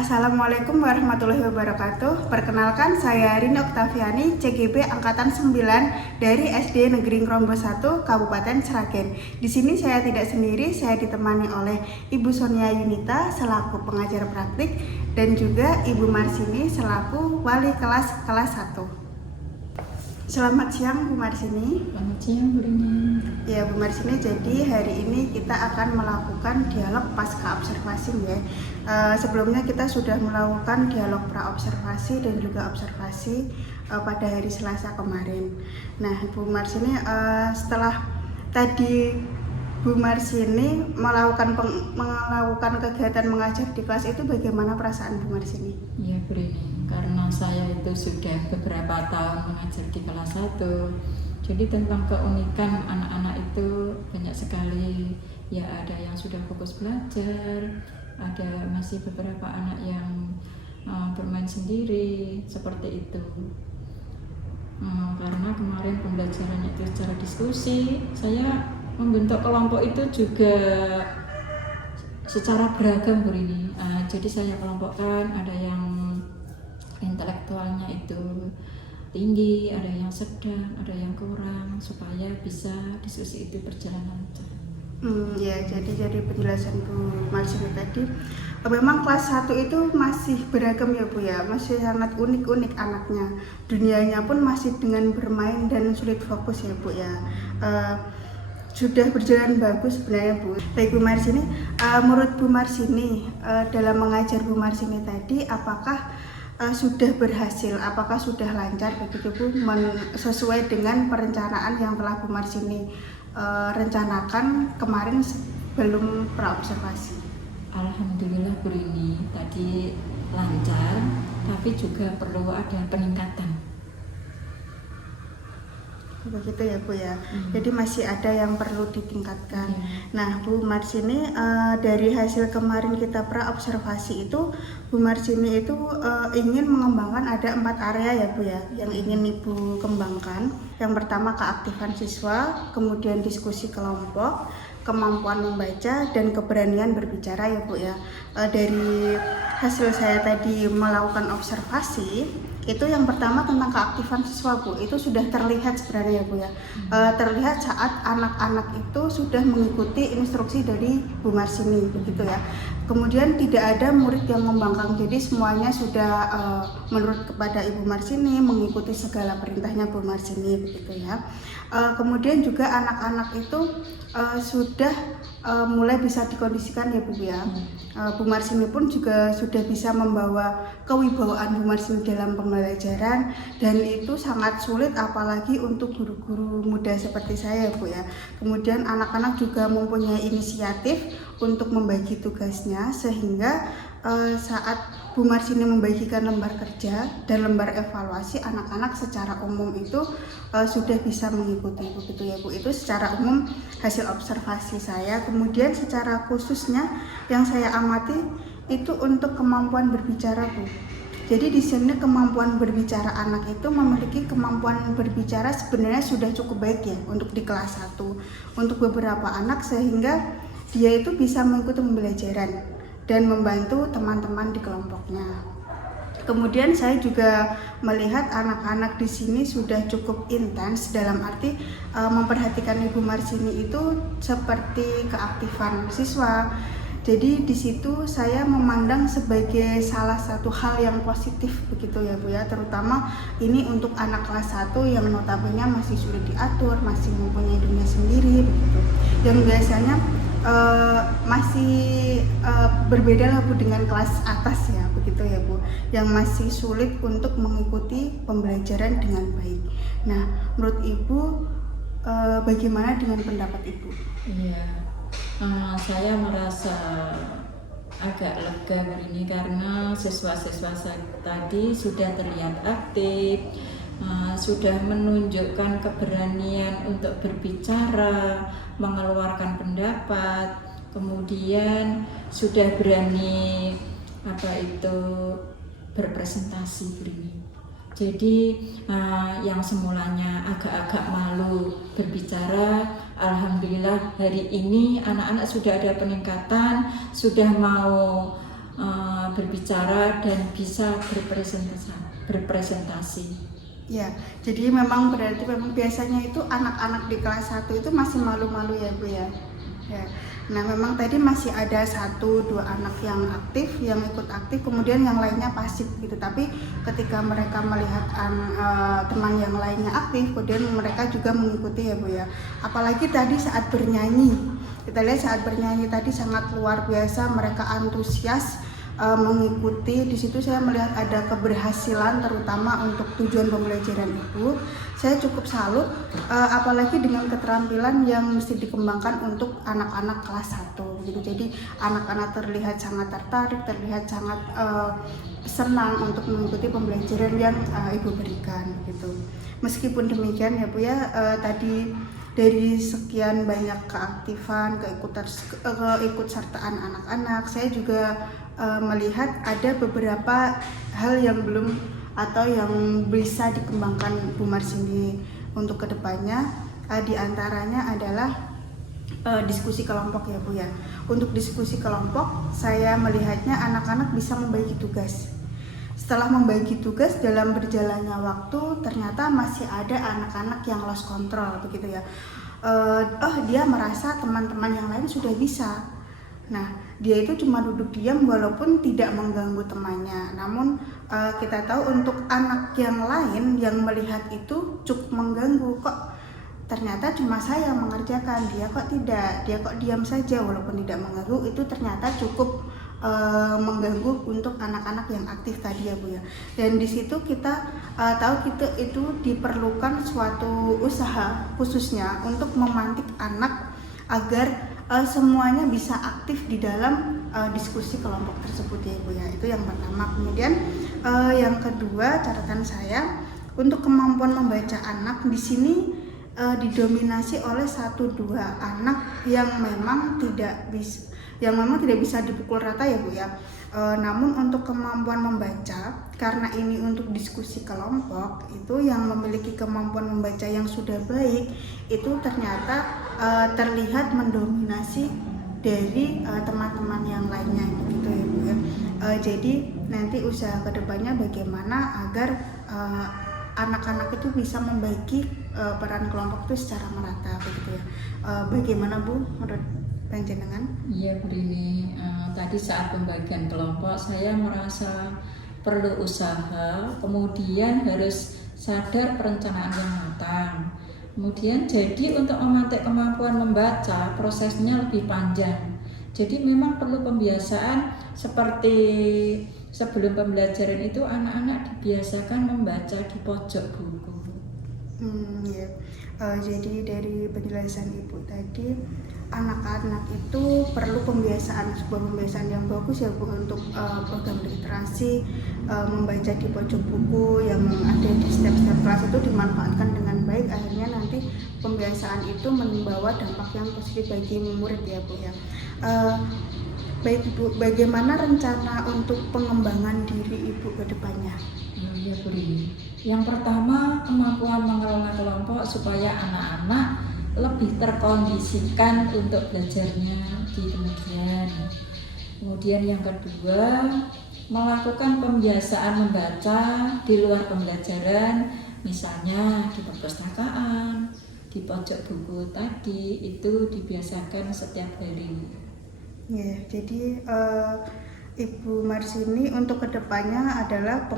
Assalamualaikum warahmatullahi wabarakatuh. Perkenalkan, saya Rini Oktaviani, CGP Angkatan 9 dari SD Negeri Ngrombo 1, Kabupaten Sragen. Di sini saya tidak sendiri, saya ditemani oleh Ibu Sonia Yunita selaku pengajar praktik dan juga Ibu Marsini selaku wali kelas 1. Selamat siang Bu Marsini. Selamat siang Bu Rini. Ya Bu Marsini, jadi hari ini kita akan melakukan dialog pasca observasi ya. Sebelumnya kita sudah melakukan dialog pra observasi dan juga observasi pada hari Selasa kemarin. Nah Bu Marsini, setelah tadi Bu Marsini melakukan kegiatan mengajar di kelas itu, bagaimana perasaan Bu Marsini? Iya Bu Rini, karena saya itu sudah beberapa tahun mengajar di kelas 1, jadi tentang keunikan anak-anak itu banyak sekali. Ya ada yang sudah fokus belajar, ada masih beberapa anak yang bermain sendiri, seperti itu. Karena kemarin pembelajarannya itu secara diskusi, saya membentuk kelompok itu juga secara beragam Bu Rini. Jadi saya kelompokkan, ada yang intelektualnya itu tinggi, ada yang sedang, ada yang kurang, supaya bisa diskusi itu berjalan lancar. Ya, jadi penjelasan Bu Marsini tadi, memang kelas 1 itu masih beragam ya Bu ya, masih sangat unik-unik anaknya, dunianya pun masih dengan bermain dan sulit fokus ya Bu ya. Sudah berjalan bagus sebenarnya Bu. Baik Bu Marsini, menurut Bu Marsini, dalam mengajar Bu Marsini tadi, apakah sudah berhasil, apakah sudah lancar begitu Bu, sesuai dengan perencanaan yang telah Bu Marsini rencanakan kemarin sebelum praobservasi? Alhamdulillah Bu Rini, tadi lancar, tapi juga perlu ada peningkatan. Begitu ya Bu ya. Jadi masih ada yang perlu ditingkatkan. Nah Bu Marsini, dari hasil kemarin kita praobservasi itu, Bu Marsini itu ingin mengembangkan ada 4 area ya Bu ya, yang ingin Ibu kembangkan. Yang pertama keaktifan siswa, kemudian diskusi kelompok, kemampuan membaca, dan keberanian berbicara ya Bu ya. Dari hasil saya tadi melakukan observasi, itu yang pertama tentang keaktifan siswa Bu, itu sudah terlihat sebenarnya ya Bu ya. Terlihat saat anak-anak itu sudah mengikuti instruksi dari Bu Marsini begitu ya. Kemudian tidak ada murid yang membangkang, jadi semuanya sudah menurut kepada Ibu Marsini, mengikuti segala perintahnya Bu Marsini begitu ya. Kemudian juga anak-anak itu sudah mulai bisa dikondisikan ya Bu ya. Bu Marsini pun juga sudah bisa membawa kewibawaan Bu Marsini dalam pembelajaran, dan itu sangat sulit apalagi untuk guru-guru muda seperti saya ya Bu ya. Kemudian anak-anak juga mempunyai inisiatif untuk membagi tugasnya, sehingga saat Bu Marsini membagikan lembar kerja dan lembar evaluasi, anak-anak secara umum itu sudah bisa mengikuti begitu ya Bu. Itu secara umum hasil observasi saya. Kemudian secara khususnya yang saya amati itu untuk kemampuan berbicara Bu. Jadi di sini kemampuan berbicara anak itu memiliki kemampuan berbicara sebenarnya sudah cukup baik ya untuk di kelas 1 untuk beberapa anak, sehingga dia itu bisa mengikuti pembelajaran dan membantu teman-teman di kelompoknya. Kemudian saya juga melihat anak-anak di sini sudah cukup intens, dalam arti memperhatikan Ibu Marsini itu seperti keaktifan siswa. Jadi di situ saya memandang sebagai salah satu hal yang positif begitu ya Bu ya, terutama ini untuk anak kelas 1 yang notabene masih sulit diatur, masih mempunyai dunia sendiri begitu. Yang biasanya masih berbeda lah Bu dengan kelas atas ya begitu ya Bu, yang masih sulit untuk mengikuti pembelajaran dengan baik. Nah menurut Ibu bagaimana dengan pendapat Ibu? Iya, saya merasa agak lega ini karena siswa-siswa saya tadi sudah terlihat aktif, sudah menunjukkan keberanian untuk berbicara, mengeluarkan pendapat, kemudian sudah berani berpresentasi ini. Jadi yang semulanya agak-agak malu berbicara, alhamdulillah hari ini anak-anak sudah ada peningkatan, sudah mau berbicara dan bisa berpresentasi. Ya, jadi memang berarti memang biasanya itu anak-anak di kelas 1 itu masih malu-malu ya Bu ya. Ya. Nah, memang tadi masih ada 1-2 anak yang aktif, yang ikut aktif, kemudian yang lainnya pasif gitu. Tapi ketika mereka melihat teman yang lainnya aktif, kemudian mereka juga mengikuti ya Bu ya. Apalagi tadi saat bernyanyi. Kita lihat saat bernyanyi tadi sangat luar biasa, mereka antusias mengikuti. Di situ saya melihat ada keberhasilan terutama untuk tujuan pembelajaran Ibu. Saya cukup salut, apalagi dengan keterampilan yang mesti dikembangkan untuk anak-anak kelas 1 gitu. Jadi anak-anak terlihat sangat tertarik, terlihat sangat senang untuk mengikuti pembelajaran yang Ibu berikan gitu. Meskipun demikian ya Bu ya, tadi dari sekian banyak keaktifan, keikutsertaan anak-anak, saya juga melihat ada beberapa hal yang belum atau yang bisa dikembangkan Bu Marsini untuk kedepannya. Di antaranya adalah diskusi kelompok ya Bu ya. Untuk diskusi kelompok, saya melihatnya anak-anak bisa membagi tugas. Setelah membagi tugas, dalam berjalannya waktu ternyata masih ada anak-anak yang lost control begitu ya. Dia merasa teman-teman yang lain sudah bisa. Nah, dia itu cuma duduk diam walaupun tidak mengganggu temannya. Namun kita tahu untuk anak yang lain yang melihat itu cukup mengganggu. Kok ternyata cuma saya yang mengerjakan, dia kok tidak, dia kok diam saja walaupun tidak mengganggu. Itu ternyata cukup mengganggu untuk anak-anak yang aktif tadi ya Bu ya. Dan di situ kita tahu itu diperlukan suatu usaha khususnya untuk memantik anak agar semuanya bisa aktif di dalam diskusi kelompok tersebut ya Bu ya. Itu yang pertama. Kemudian yang kedua, catatan saya untuk kemampuan membaca anak di sini didominasi oleh 1-2 anak yang memang tidak bisa dipukul rata ya Bu ya. Namun untuk kemampuan membaca, karena ini untuk diskusi kelompok, itu yang memiliki kemampuan membaca yang sudah baik itu ternyata terlihat mendominasi dari teman-teman yang lainnya begitu ya Bu ya. Jadi nanti usaha kedepannya bagaimana agar anak-anak itu bisa membagi peran kelompok itu secara merata begitu ya. Bagaimana Bu menurut panjenengan? Iya Bu Rini, tadi saat pembagian kelompok saya merasa perlu usaha, kemudian harus sadar perencanaan yang matang. Kemudian jadi untuk memantik kemampuan membaca prosesnya lebih panjang. Jadi memang perlu pembiasaan seperti sebelum pembelajaran itu anak-anak dibiasakan membaca di pojok buku. Ya. Jadi dari penjelasan Ibu tadi, anak-anak itu perlu sebuah pembiasaan yang bagus ya Bu untuk program literasi, membaca di pojok buku yang ada di setiap kelas itu dimanfaatkan dengan baik. Akhirnya nanti pembiasaan itu membawa dampak yang positif bagi murid ya Bu ya. Baik Ibu, bagaimana rencana untuk pengembangan diri Ibu ke depannya? Ya Bu Rini, yang pertama kemampuan mengelola kelompok supaya anak-anak lebih terkondisikan untuk belajarnya di kemudian. Kemudian yang kedua, melakukan pembiasaan membaca di luar pembelajaran, misalnya di perpustakaan, di pojok buku tadi, itu dibiasakan setiap hari. Ya, jadi Ibu Marsini untuk kedepannya adalah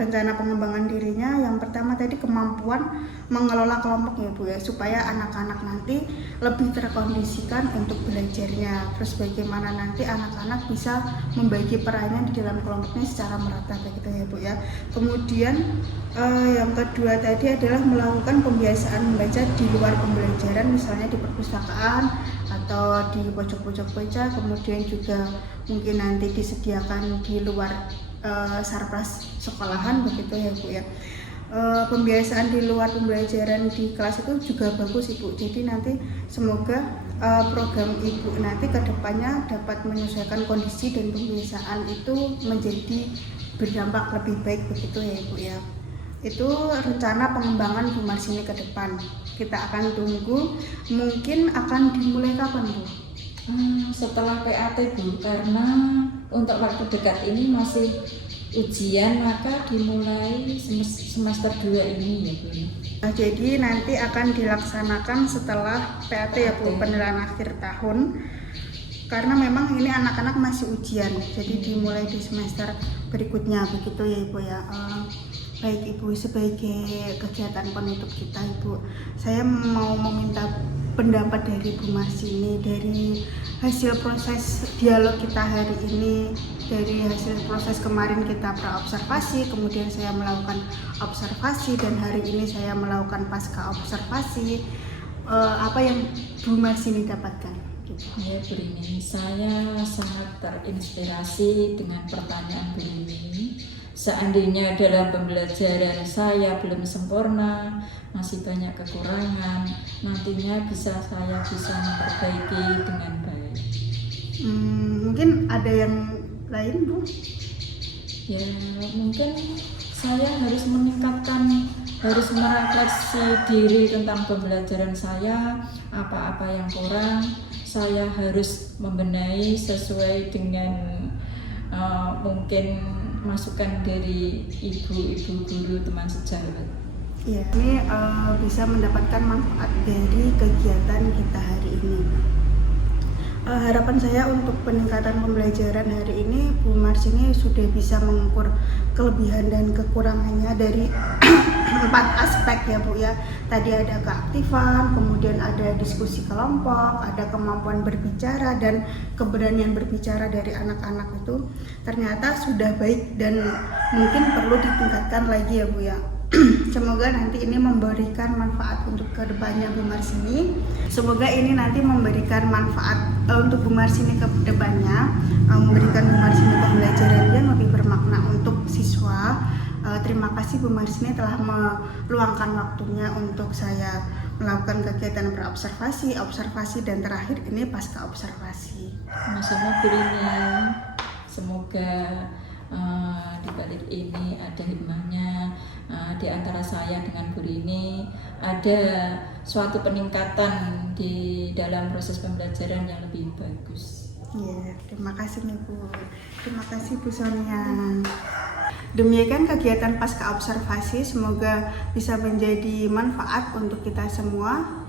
rencana pengembangan dirinya. Yang pertama tadi kemampuan mengelola kelompok ya Bu ya, supaya anak-anak nanti lebih terkondisikan untuk belajarnya. Terus bagaimana nanti anak-anak bisa membagi perannya di dalam kelompoknya secara merata begitu ya Bu ya. Kemudian yang kedua tadi adalah melakukan pembiasaan membaca di luar pembelajaran, misalnya di perpustakaan atau di pojok-pojok baca. Kemudian juga mungkin nanti disediakan di luar sarpras sekolahan begitu ya Bu ya. Pembiasaan di luar pembelajaran di kelas itu juga bagus Ibu. Jadi nanti semoga program Ibu nanti kedepannya dapat menyesuaikan kondisi dan pembiasaan itu menjadi berdampak lebih baik begitu ya Ibu ya. Itu rencana pengembangan Bu Marsini ke depan. Kita akan tunggu, mungkin akan dimulai kapan Bu? Setelah PAT Bu, karena untuk waktu dekat ini masih ujian, maka dimulai semester 2 ini ya Bu. Nah, jadi nanti akan dilaksanakan setelah PAT ya Bu, penilaian akhir tahun. Karena memang ini anak-anak masih ujian, jadi dimulai di semester berikutnya begitu ya Ibu ya. Baik Ibu, sebagai kegiatan penutup kita Ibu, saya mau meminta pendapat dari Bu Marsini dari hasil proses dialog kita hari ini, dari hasil proses kemarin kita praobservasi, kemudian saya melakukan observasi, dan hari ini saya melakukan pasca observasi. Apa yang Bu Marsini dapatkan? Ya Bu Rini, saya sangat terinspirasi dengan pertanyaan Bu Rini. Seandainya dalam pembelajaran saya belum sempurna, masih banyak kekurangan, nantinya saya bisa memperbaiki dengan baik. Mungkin ada yang lain Bu? Ya mungkin saya harus meningkatkan, harus merefleksi diri tentang pembelajaran saya, apa-apa yang kurang, saya harus membenahi sesuai dengan mungkin masukan dari ibu-ibu guru teman sejawat. Ya, ini bisa mendapatkan manfaat dari kegiatan kita hari ini. Harapan saya untuk peningkatan pembelajaran hari ini, Bu Marsini sudah bisa mengukur kelebihan dan kekurangannya dari 4 aspek ya Bu ya. Tadi ada keaktifan, kemudian ada diskusi kelompok, ada kemampuan berbicara dan keberanian berbicara dari anak-anak itu ternyata sudah baik dan mungkin perlu ditingkatkan lagi ya Bu ya. Semoga nanti ini memberikan manfaat untuk kedepannya Bu Marsini. Semoga ini nanti memberikan manfaat untuk Bu Marsini ke depannya, memberikan Bu Marsini pembelajaran yang lebih bermakna untuk siswa. Terima kasih Bu Marsini telah meluangkan waktunya untuk saya melakukan kegiatan berobservasi, observasi, dan terakhir ini pasca observasi. Sama-sama Bu Rini, semoga di balik ini ada hikmahnya, di antara saya dengan Bu Rini ada suatu peningkatan di dalam proses pembelajaran yang lebih bagus. Ya, terima kasih nih Bu. Terima kasih Bu Sonia. Demikian kegiatan pasca observasi, semoga bisa menjadi manfaat untuk kita semua.